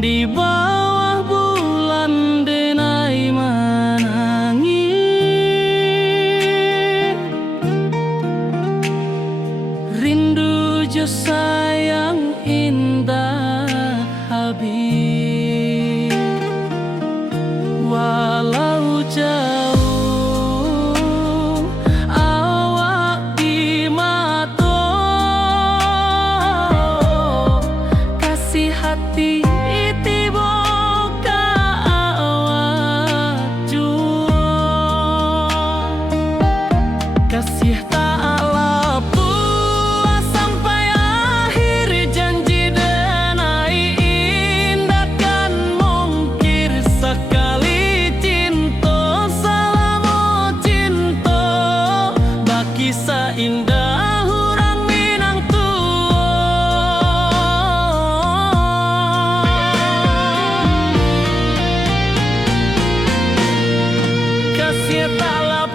Di bawah bulan denai menangis, rindu jo sayang indah habis. Walau jauh awak di mata, kasih hati kasih taklah puas sampai akhir, janji denai indah kan mungkir sekali cinta, selama cinta baki seindah orang Minang tua. Kasih taklah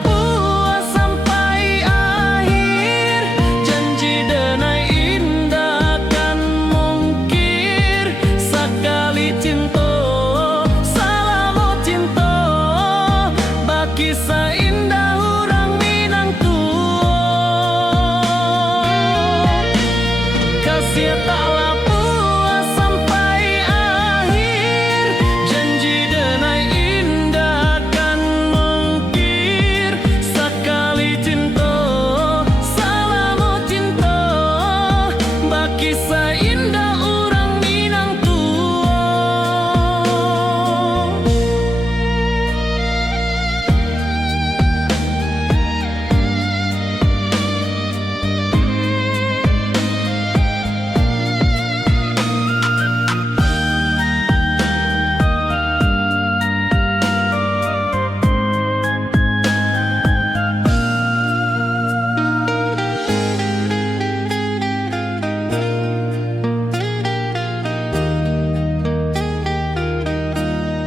kisah indah orang Minang tua.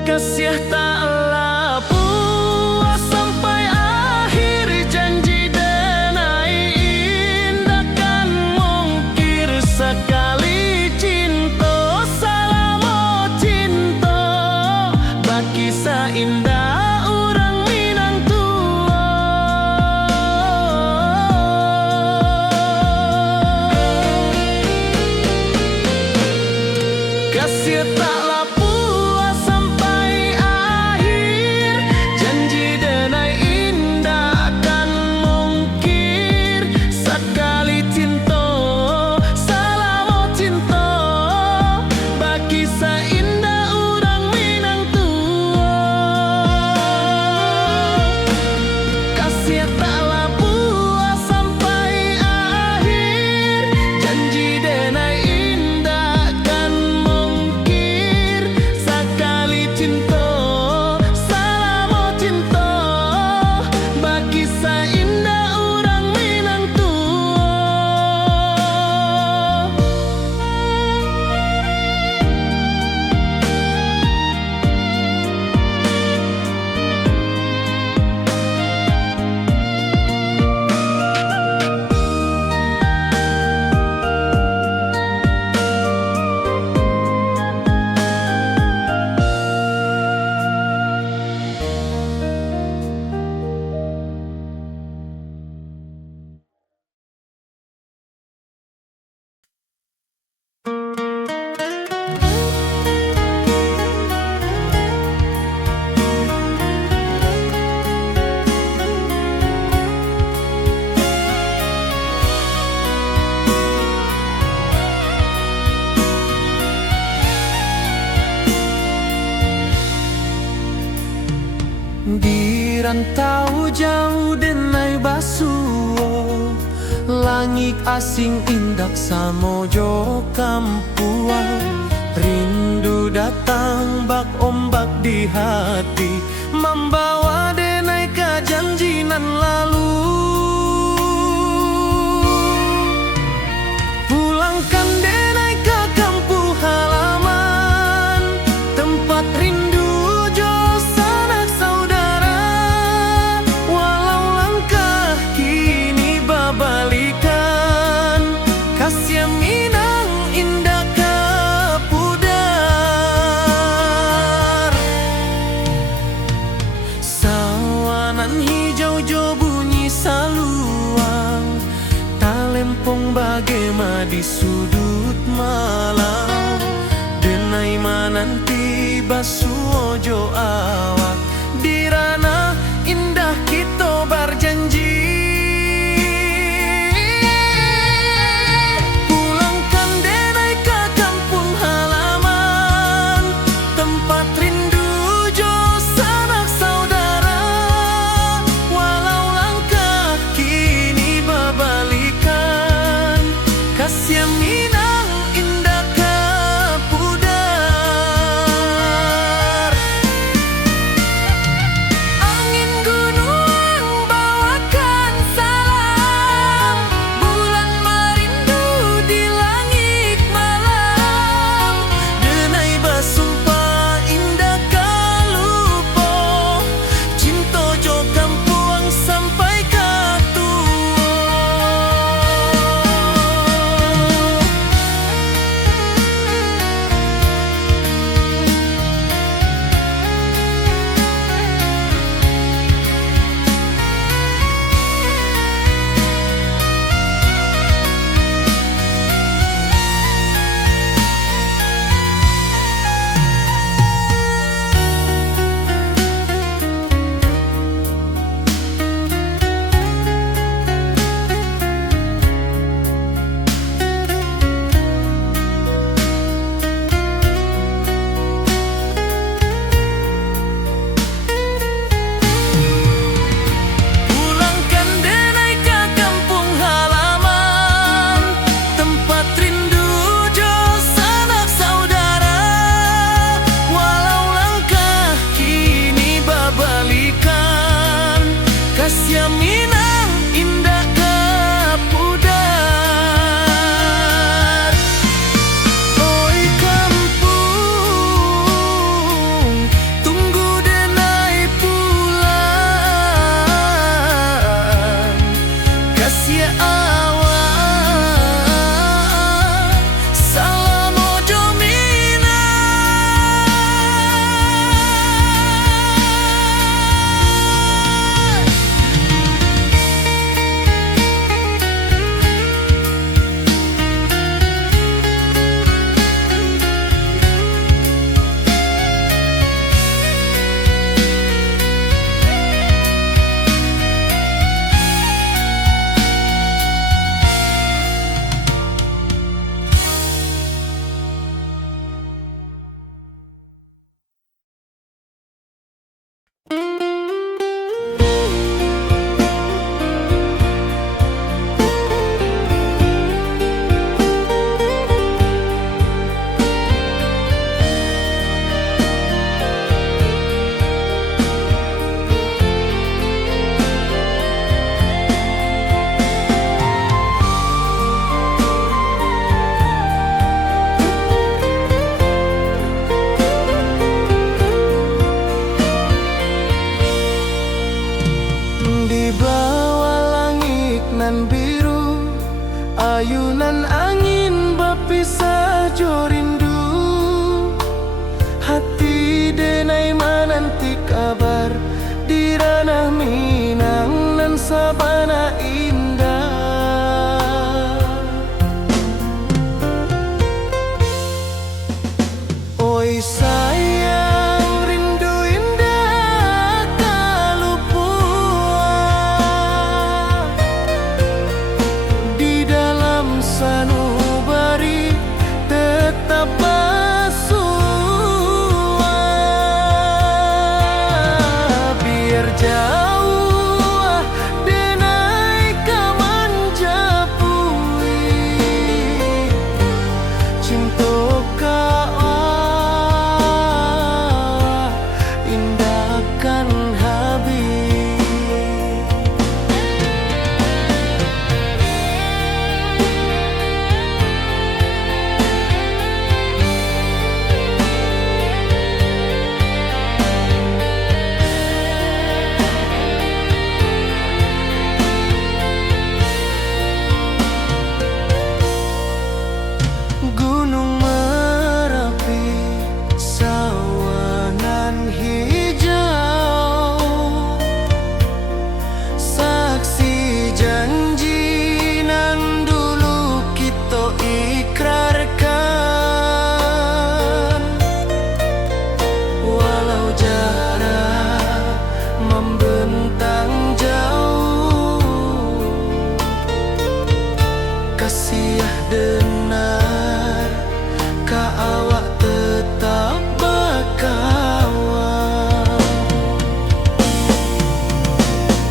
Kasih taklah puas sampai akhir, janji denai indah kan mungkir sekali cinta, selama cinta baki seindah orang Minang tua. Kasih taklah puas sampai akhir, janji denai indah kan mungkir sekali cinta, selama cinta baki seindah orang Minang tua. Kasih taklah Di rantau jauh denai basuo, langit asing indak samojo kampuan, rindu datang bak ombak di hati, membawa denai ke janji nan lalu. Pulangkan denai ke kampung halaman, tempat rindu jo sanak saudara. Walau langkah kini babalikan, kasih Minang indah ke pudar. Sawanan hijau jo bunyi saluang, talempong bagema di sudut malam. Denai mananti basuo jo awak, di ranah indah kita berjanji. Pulangkan denai ke kampung halaman, tempat rindu jo sanak saudara. Walau langkah kini babalikan, kasih Minang indah ke pudar. Angin gunung bawakan salam, bulan merindu di langit malam. Denai basumpah indah kalupo, cinta jo kampung sampai ke tua. Pulangkan denai ke kampung halaman, tempat rindu jo sanak saudara. Walau langkah kini babalikan, kasih Minang indah ke pudar. Oi kampung, tunggu denai pulang, kasih awak salam ojo Minang. Di bawah langit nan biru, ayunan angin berpisah jo rindu. Hati denai menanti kabar, di ranah Minang nan sabana indah. Oi sayang, rindu indah kalupua, di dalam sanubari tetap bersua. Biar jauh denai kaman japui, cinta ka ka awak tetap bakawan.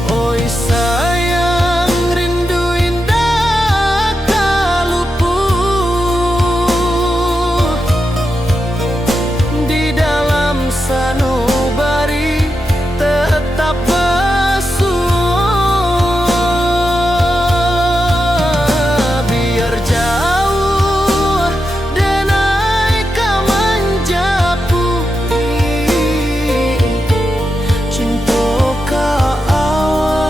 Oi sayang, rindu indah kalupuh di dalam sanubari tetap basuh. Biar jauh denai ka menjapui cinta ka awak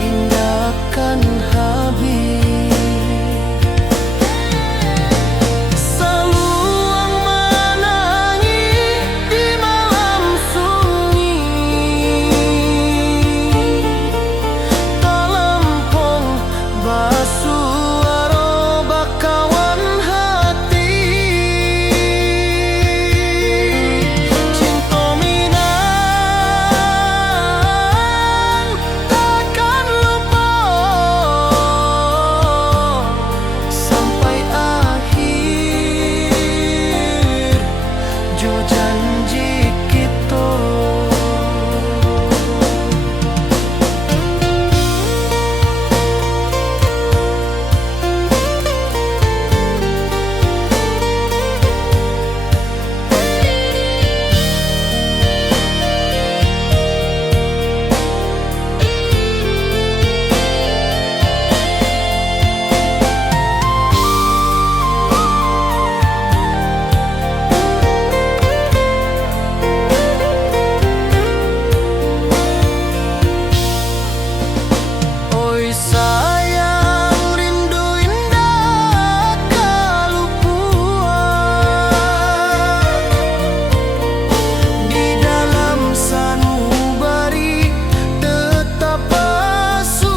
indahkan habis. Saluang menangi di malam sunyi, talempong basuh aro bakawan hati. Cinta minang takkan lupa sampai akhir jo janji kita. Oi sayang, rindu indah kalupuan di dalam sanubari tetap basuh.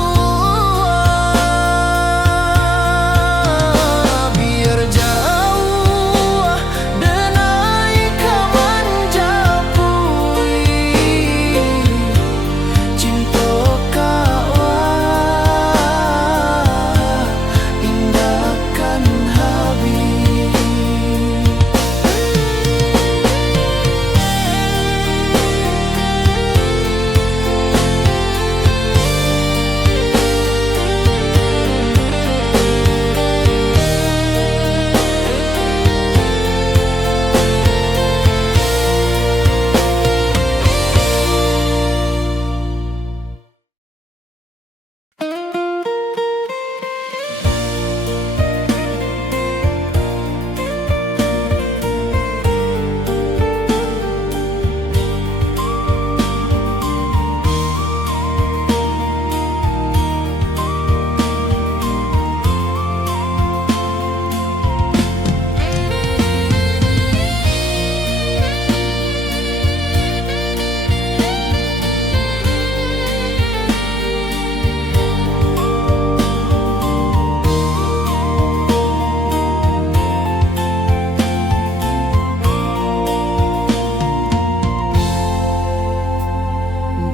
Biar jauh denai ka menjapui cinta ka awak indahkan habis.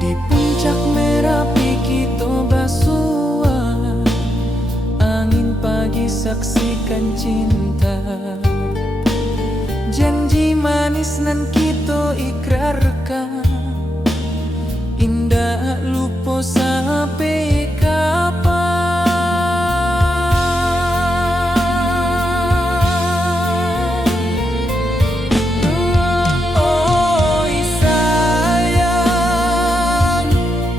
Di puncak Merapi kita bersua, angin pagi saksikan cinta. Janji manis nan kita ikrarkan, indah lupa sampai kapan. Oi sayang,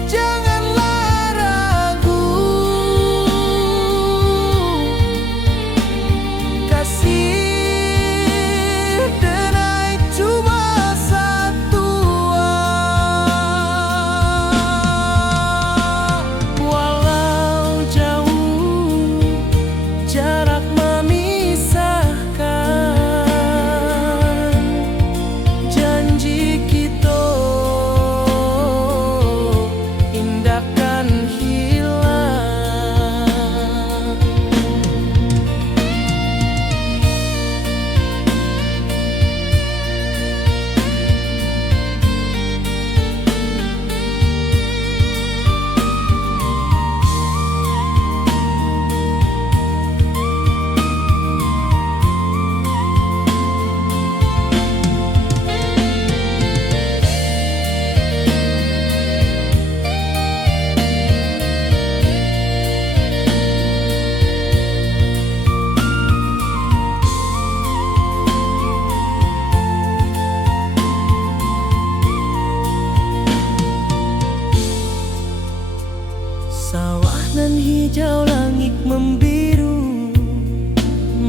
janganlah ragu, kasih denai cuma satu.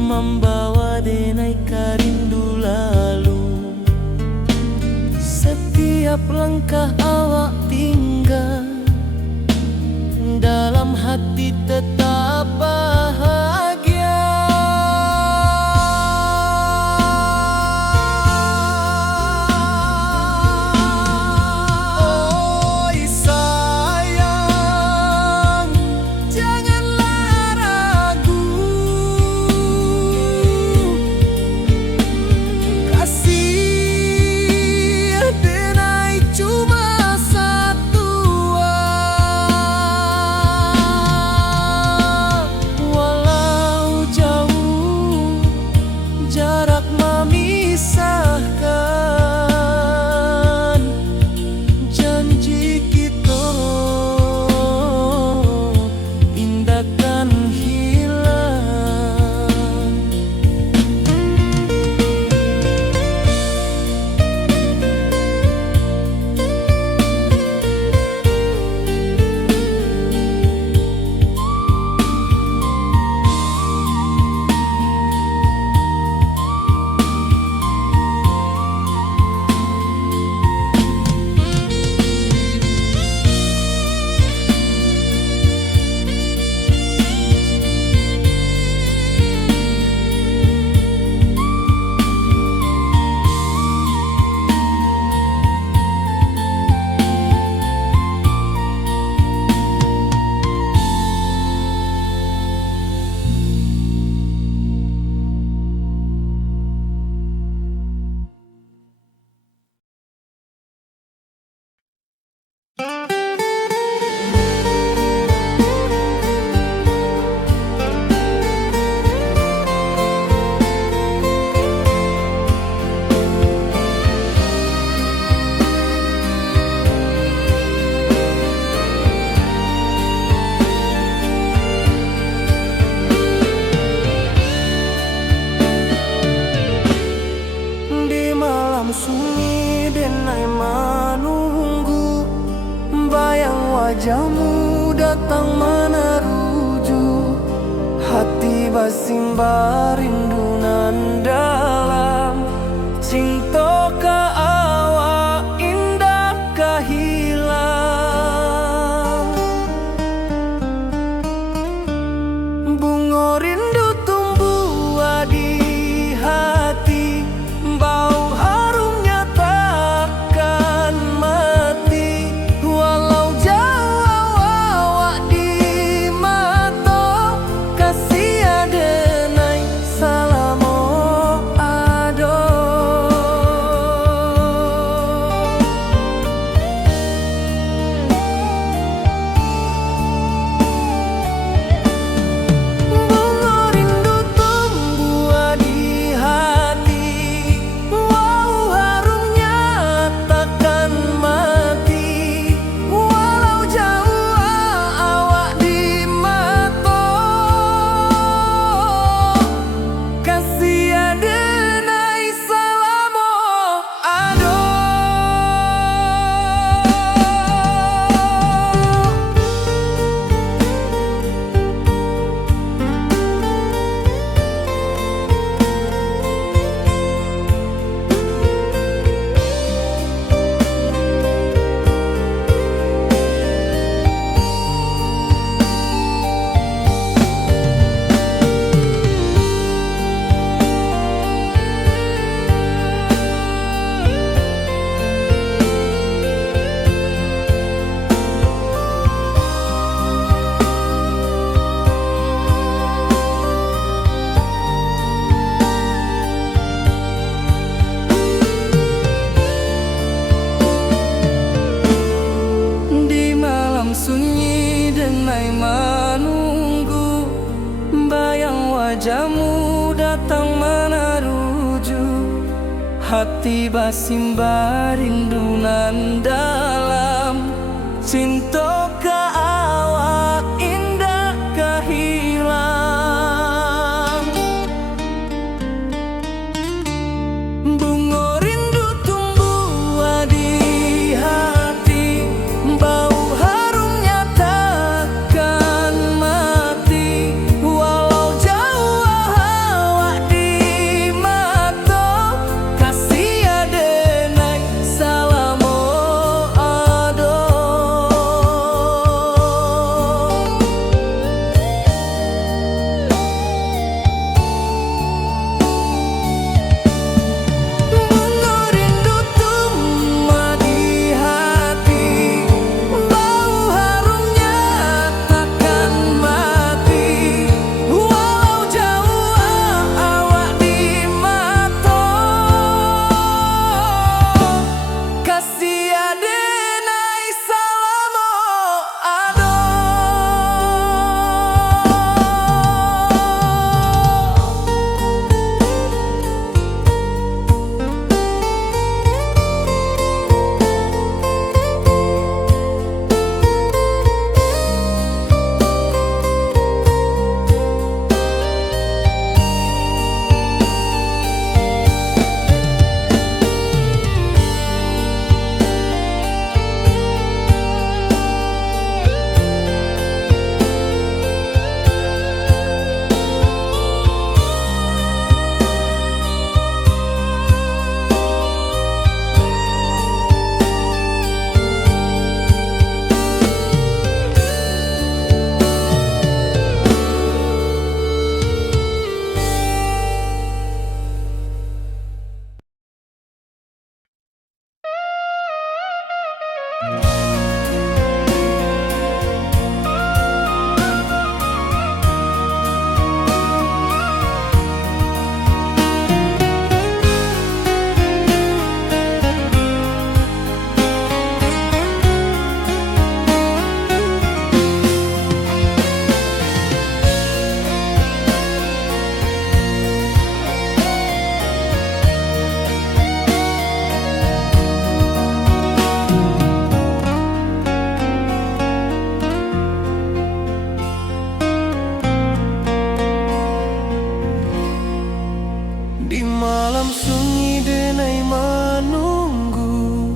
membawa denai rindu lalu. Setiap langkah awak tinggal, dalam hati tetap bahagia. Oi sayang, janganlah ragu, kasih denai cuma satu. Walau jauh jarak memisahkan, janji kita indahkan hilang. Di malam sunyi denai menunggu, bayang wajahmu datang meneruju. Hati basimba rindu nan dalam, cinta ka awak indah ka hilang. Bunga rindu tumbuh di hati, bau harumnya takkan mati. Walau jauh awak di mata, kasih adenai salamo ado. Bunga rindu tumbuh di hati, wow harumnya takkan mati. Walau jauh awak di mata, kasih adenai salamo ado. Di malam sunyi denai menunggu, bayang wajahmu datang meneruju. Hati basimba rindu nan dalam, cinta ka awak indah ka hilang. Bunga rindu tumbuh di hati, bau harumnya takkan mati. Walau jauh Di malam sunyi denai menunggu,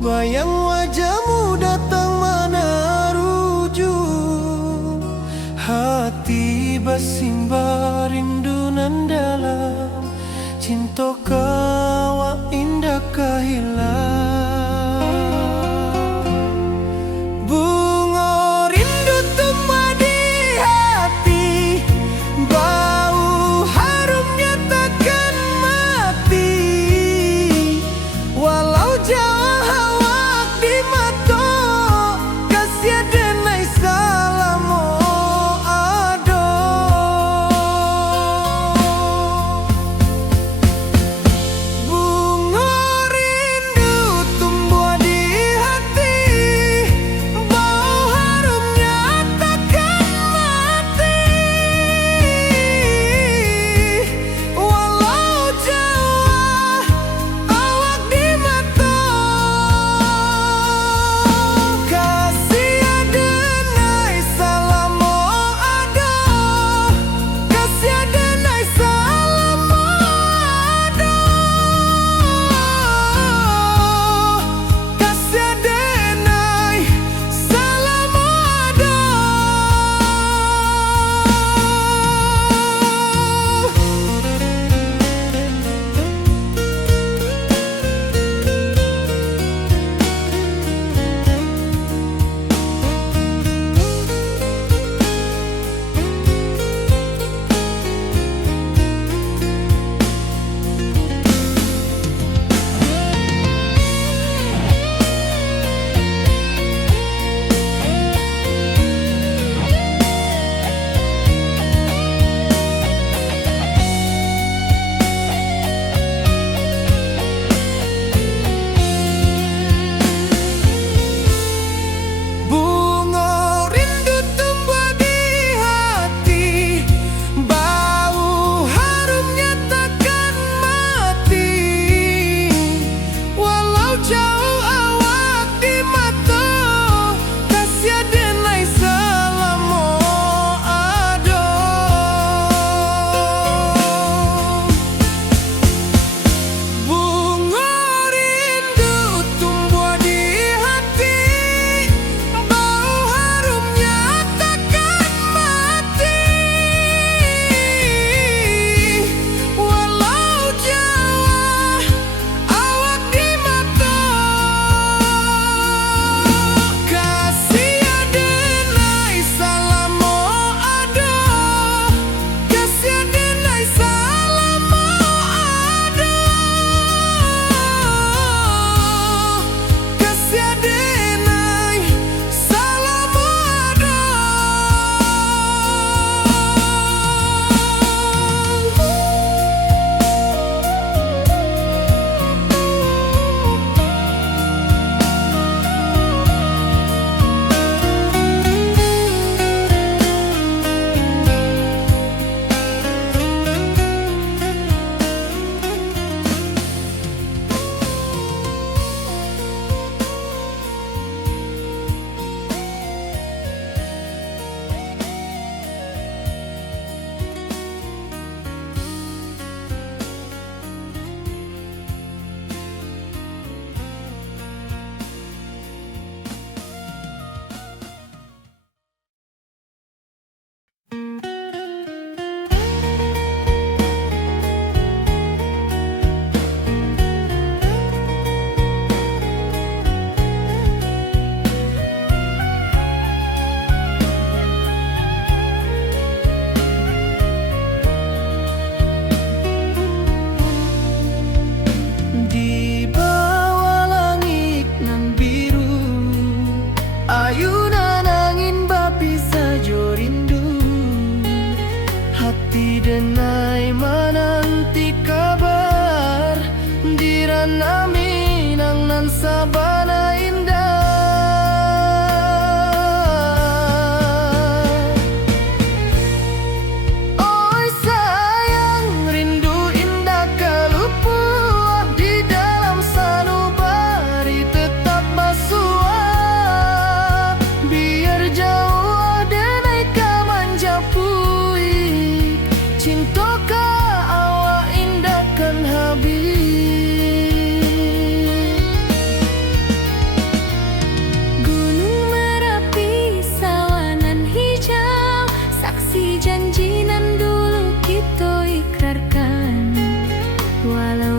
bayang wajahmu datang mana ruju. Hati bersimba rindu nan dalam, cinta kawa indah kahilang. Bunga rindu tumbuh di hati, bau harumnya takkan mati. Walau jauh hawak di mata, kasih denai salamo ado.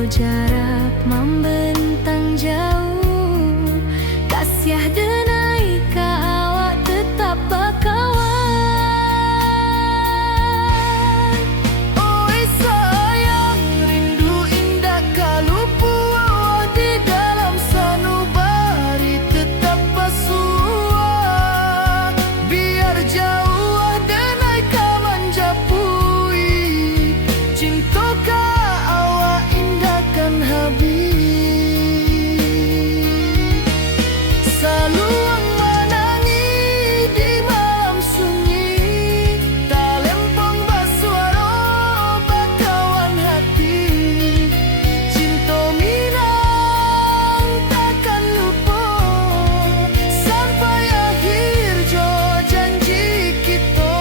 jarak membentang jauh, kasih denai ka awak tetap bakawan. Oi sayang, rindu indah kalau puas di dalam sanubari tetap bersua. Biar jauh denai ka manjapui, cinta ka awak indahkan habis. Saluang menangi di malam sunyi, talempong basuara bakawan hati. Cinta minang takkan lupa sampai akhir jo janji kita.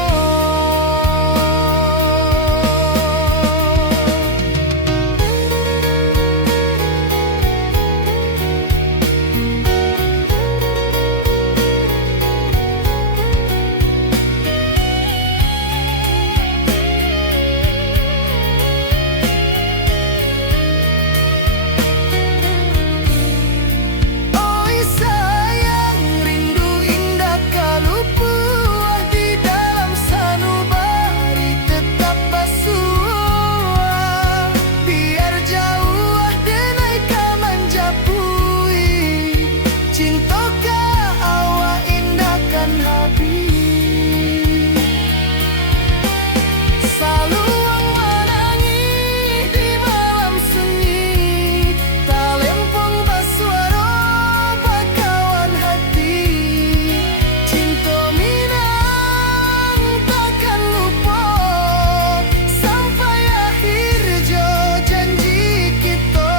Oi sayang, rindu indah kalau puas di dalam sanubari tetap bersua. Biar jauh denai ka manjapui, cinta ka awak indahkan habis. Saluang menangi di malam sunyi, talempong basuara bakawan hati. Cinta minang takkan lupa sampai akhir jo janji kita.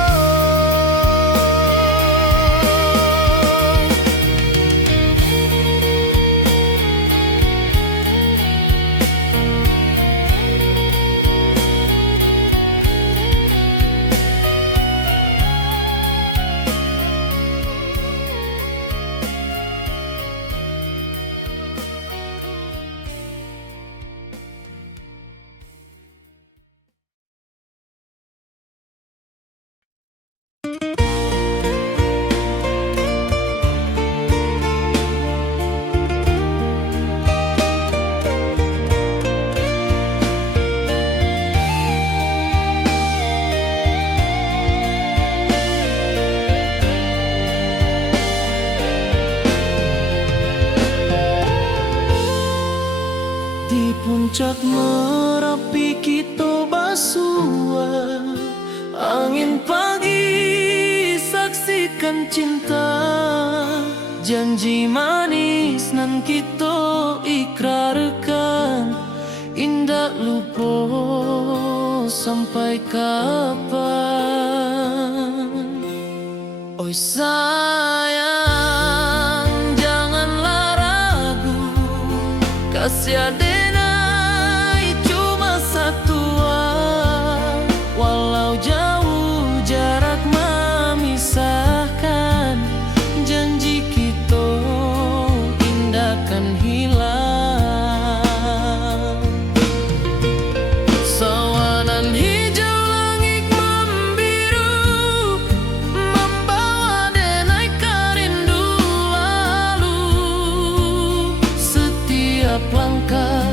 Di puncak Merapi kita basua, angin pagi saksikan cinta. Janji manis nan kita ikrarkan, indah lupa sampai kapan. Oi sayang, janganlah ragu, kasih denai cuma satu. Walau jauh jarak memisahkan, janji kita indahkan hilang. Sawanan hijau langit membiru, membawa denai ka rindu lalu. Setiap langkah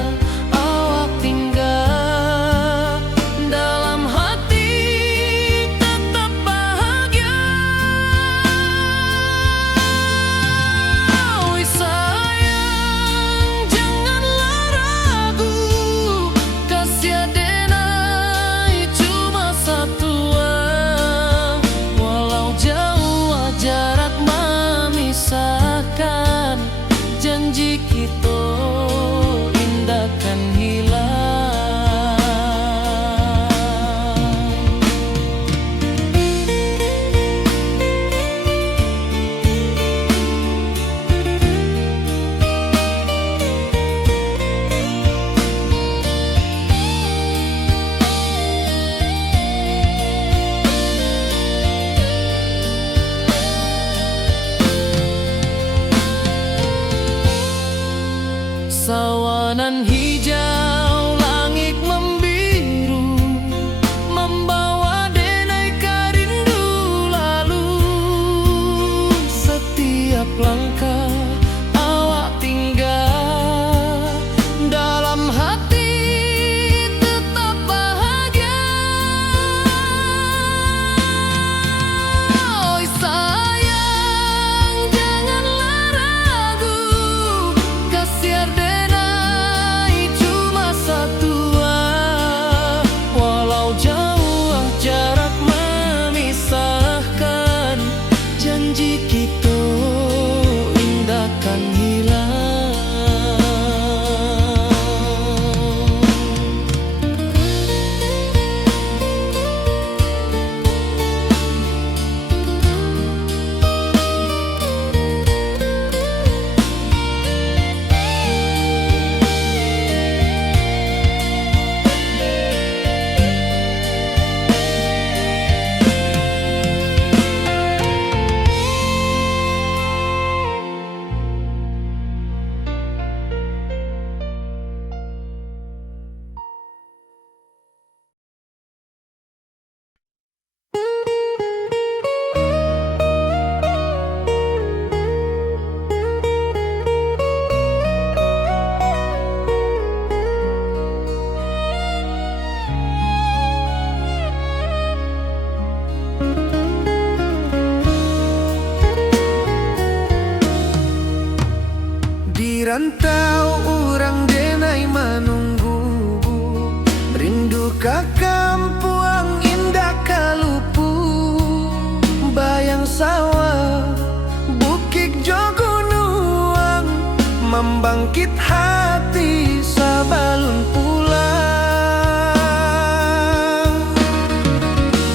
membangkit hati sabalun pulang.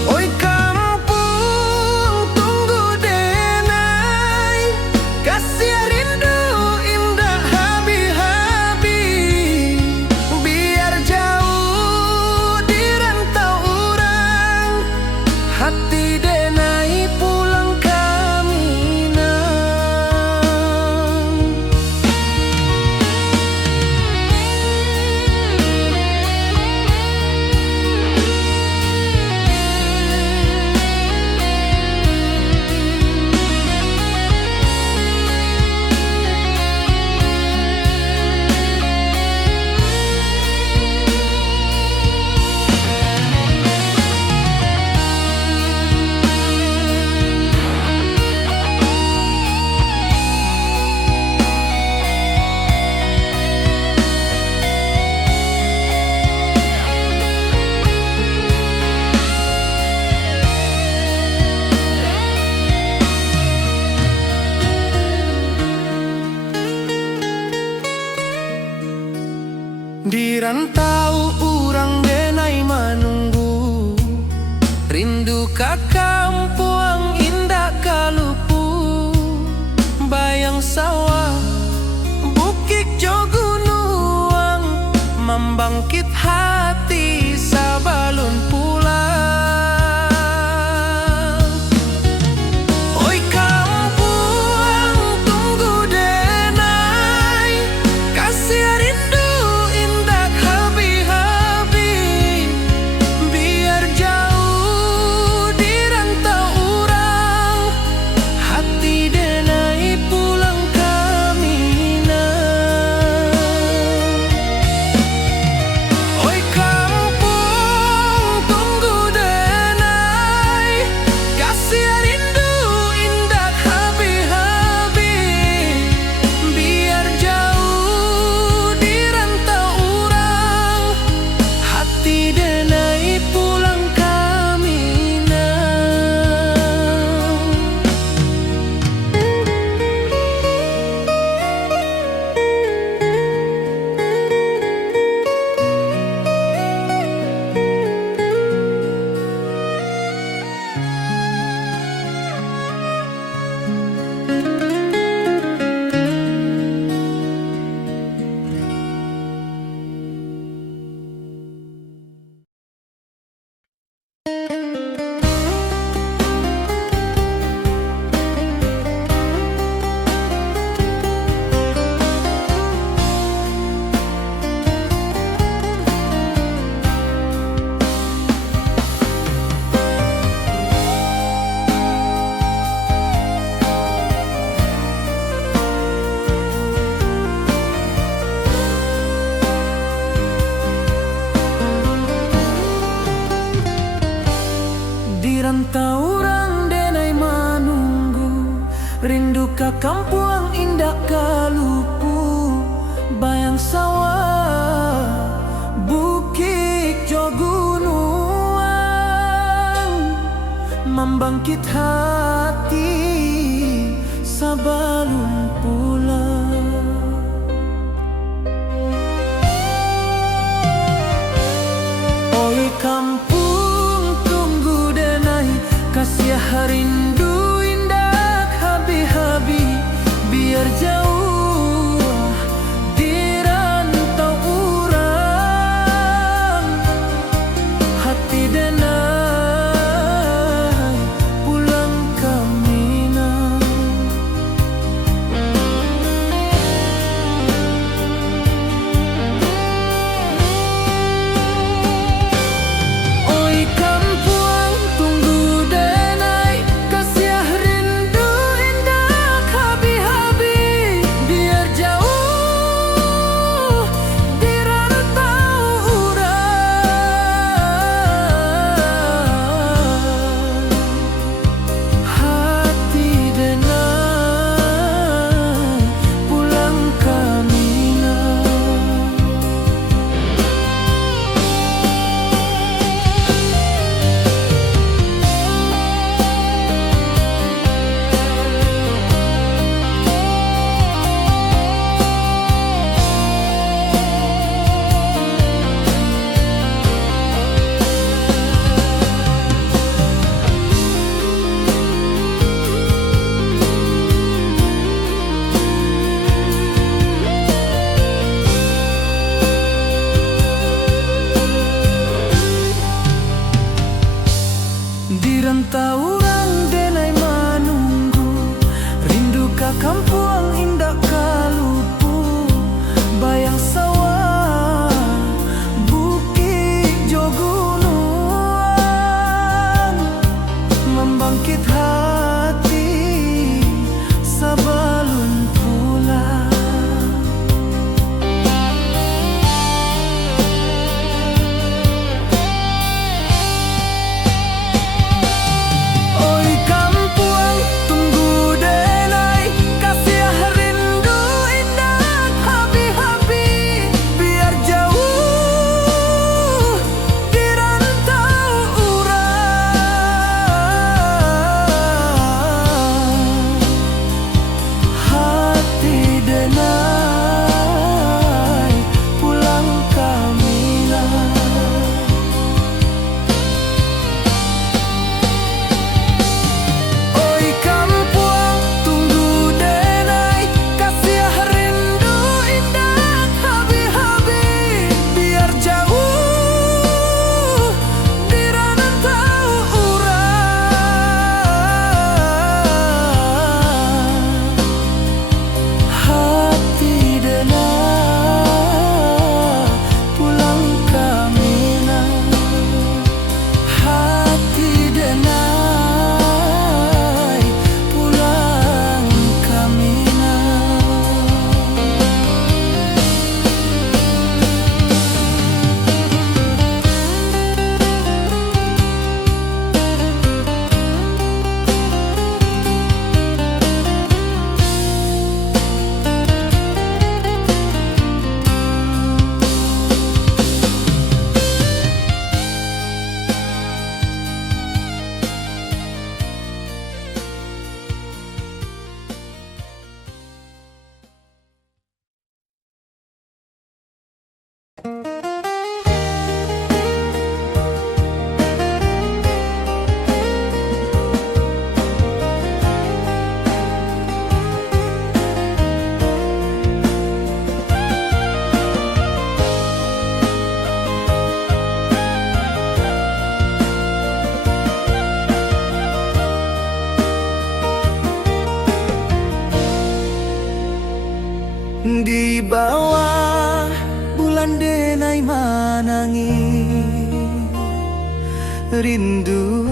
Oi kampung tunggu denai, kasih rindu indah habi-habi. Biar jauh di rantau urang, hati denai pulang di rantau urang denai manunggu, rindu ka kampung indah kalupu. Bayang sawah bukit jo gunung, membangkit hati sabalun pulang. Oi kampung tunggu denai, kasih rindu rantau urang denai manunggu, rindu ka kampung indah kalupu. Bayang sawah bukit jo gunung, membangkit hati sabalun pulang. Oi kampung kasih rindu indah habi-habi. Biar jauh di rantau urang, hati denai pulang ke Minang. Oi kampung tunggu denai, kasih rindu indah habi-habi. Di rantau orang denai menunggu, rindu ka kampung indah kalupu, bayang sawah bukit jo gunung, membangkit hati sebelum pulang. Oi kampung tunggu denai, kasih rindu indah habi-habi, biar jauh di rantau urang. Hati denai pulang kamilah. Oi kampung tunggu denai, kasih rindu indah habi-habi, biar jauh di rantau urang. Hati denai pulang kamilah. Hati denai pulang kamilah. Di bawah bulan denai manangi, rindu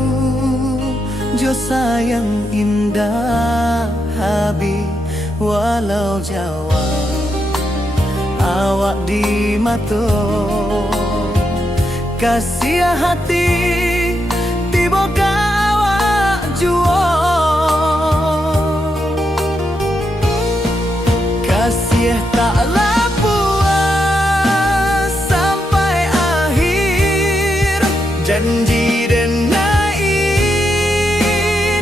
jo sayang indah habi, walau Jawa awak di mato, kasih hati tiba ka awak juo. Kasih taklah puas sampai akhir, janji denai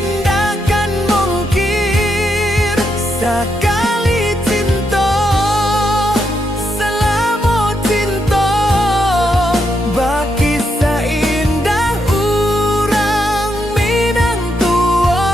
indah kan mungkir, sekali cinta selama cinta, baki seindah urang Minang tua.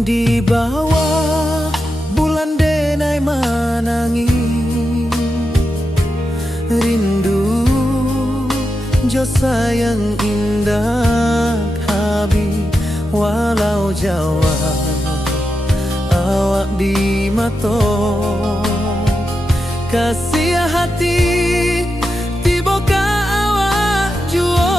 Di bawah bulan denai manangi, rindu jo sayang indah habi, walau Jawa awak di mato, kasih hati tiba ka awak juo.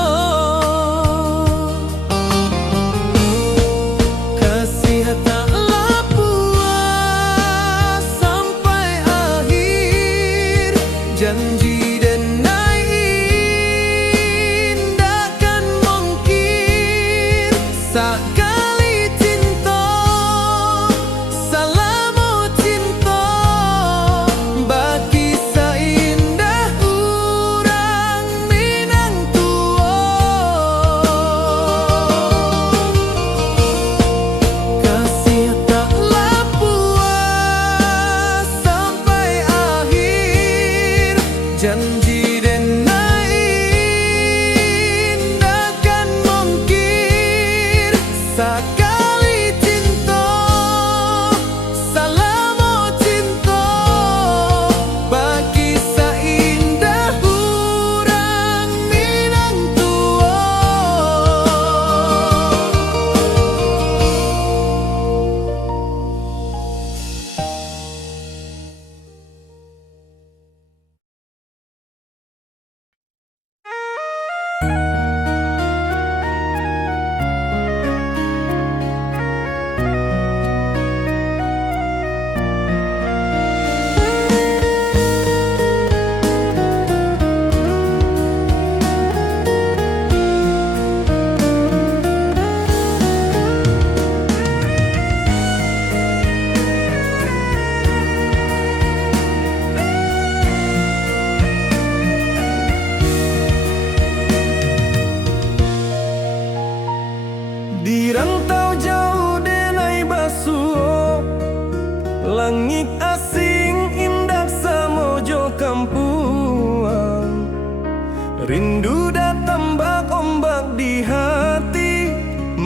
Kasih taklah puas sampai akhir, janji denai indah kan mungkir, sekali cinta selama cinta, baki seindah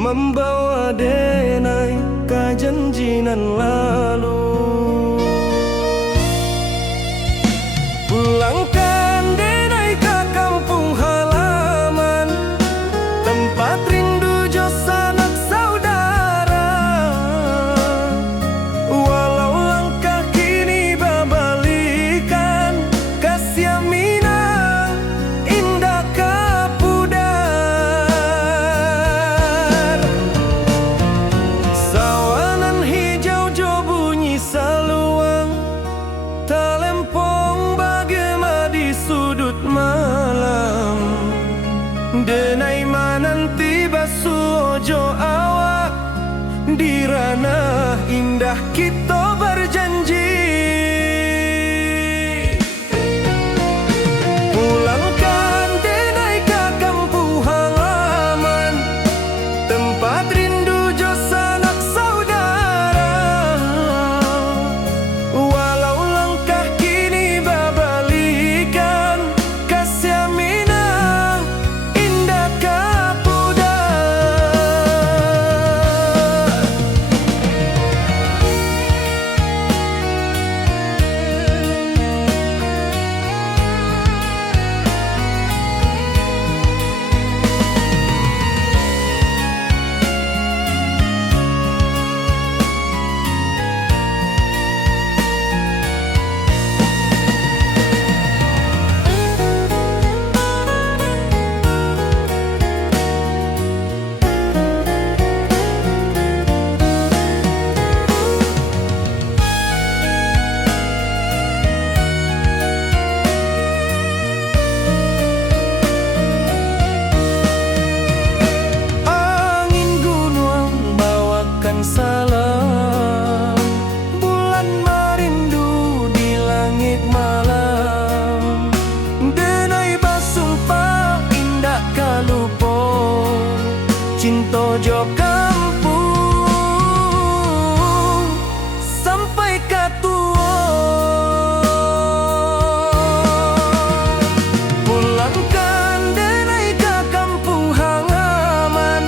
membawa denai ka janji nan lalu. Pulangkan denai ka kampung halaman, tempat rindu jo sanak saudara. Walau langkah kini babalikan, kasih Minang indah ka pudar. Sawanan hijau jo bunyi saluang, talempong bagema di sudut malam. Denai mananti basuh ojo awak, di ranah indah kita berjanji. Pulangkan denai ka kampung halaman, tempat rindu jo sanak saudara. Walau langkah kini babalikan, kasih Minang indah ka pudar. Angin gunung bawakan salam, bulan merindu di langit malam. Denai basumpah indah kalupo, cinta jo kampung sampai ka tua. Pulangkan denai ka kampung halaman,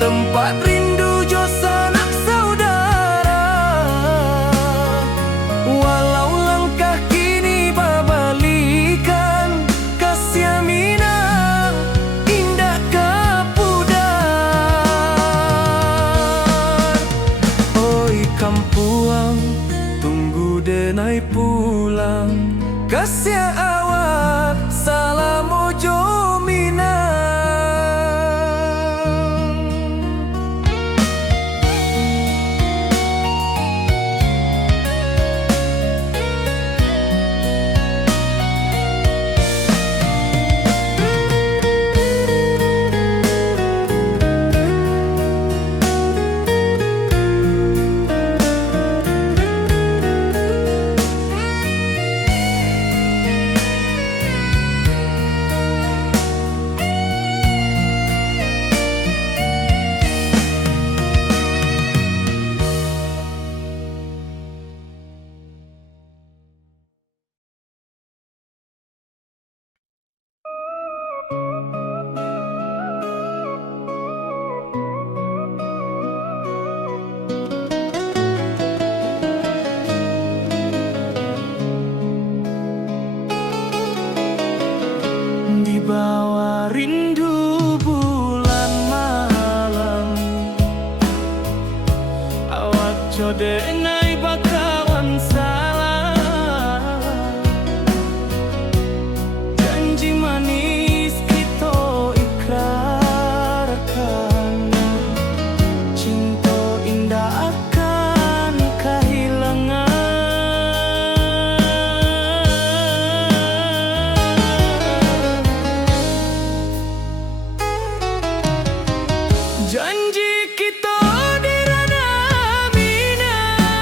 tempat rindu jo sanak saudara. Walau langkah kini babalikan, kasih Minang indah ka pudar. Oi kampuang, tunggu denai pulang, kasih awak salam ojo Minang. Di bawah rindu bulan malam, awak jo denai bakawan salah. Janji manis kita ikrarkan, cinta indah akan kehilangan. Janji kita di ranah Minang,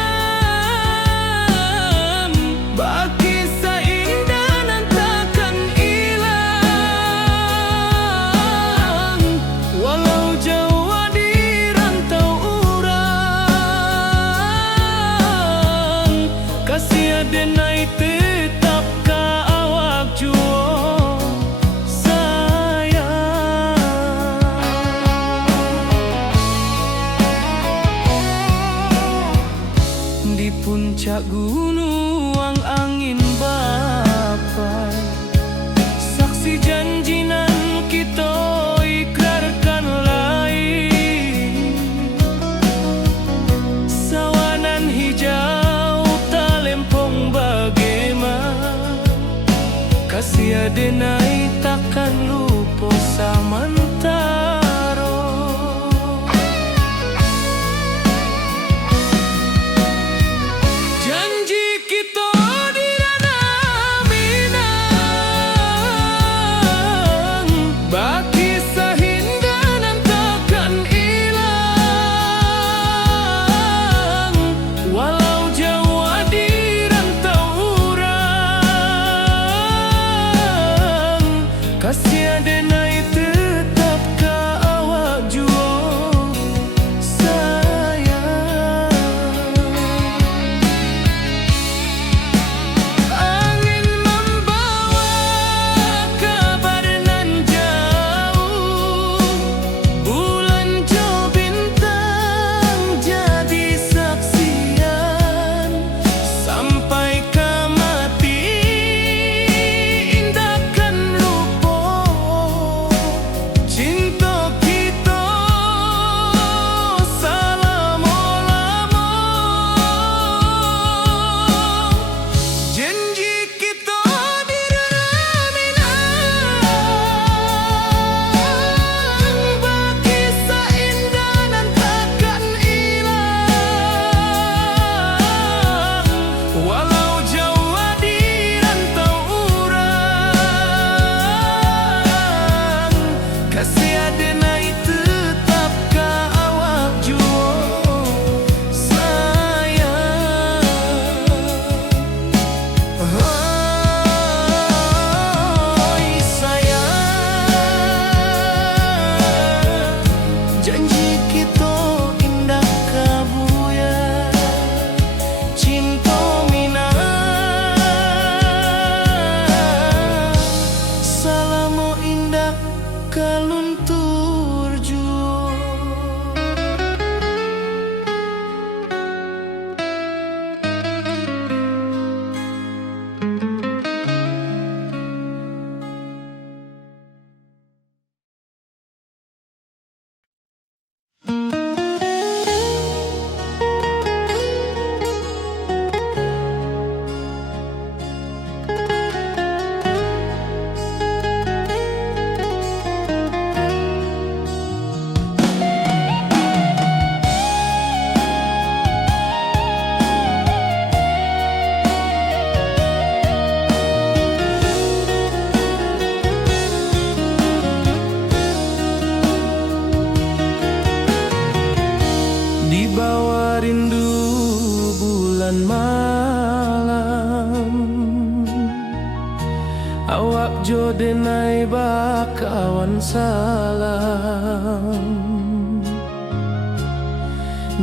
denai bakawan salam.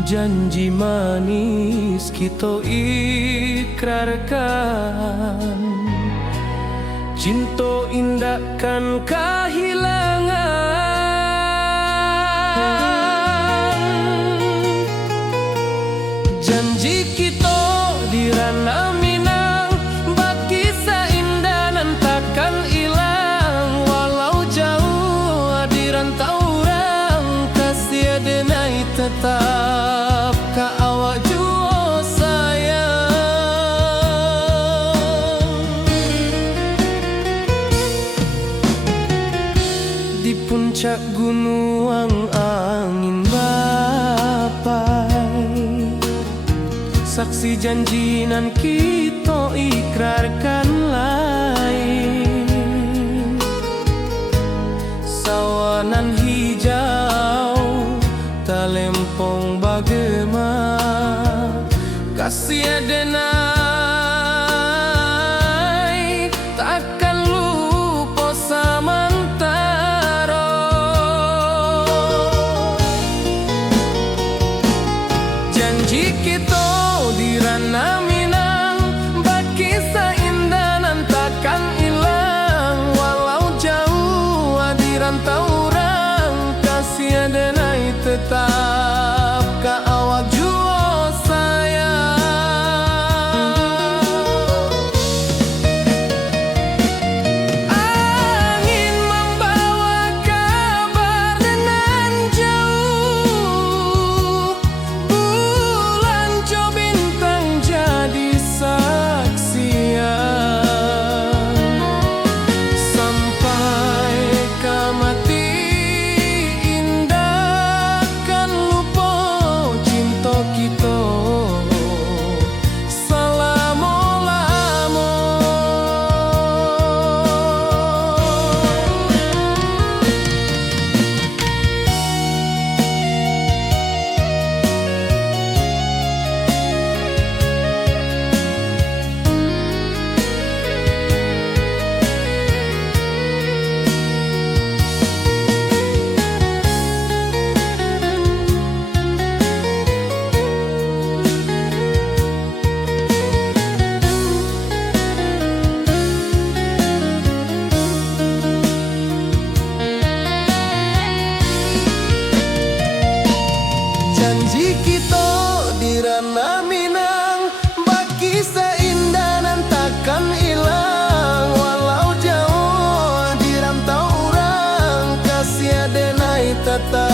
Janji manis kita ikrarkan, cinta indahkan kehilangan. Janji kita di ranah Minang, bagi seindah nan takkan hilang. Walau jauh di rantau orang, kasih denai tetap ka awak jua sayang. Di puncak gunung angin bapai, saksi janji nan kita ikrarkan lain. Sawanan hijau talempong bagema, kasih denai takkan lupa samantara. Janji kita di ranah Minang, bagi seindah nan takkan hilang. Walau jauh di rantau orang, kasih denai tetap ka awak jua sayang. Angin membawa kabar dengan jauh, bulan jo bintang jadi saksian. Sampai ke mati indahkan lupa cinta kita selama-lama. Janji kita di ranah Minang, bagi seindah nan takkan hilang. Walau jauh di rantau orang, kasih denai tetap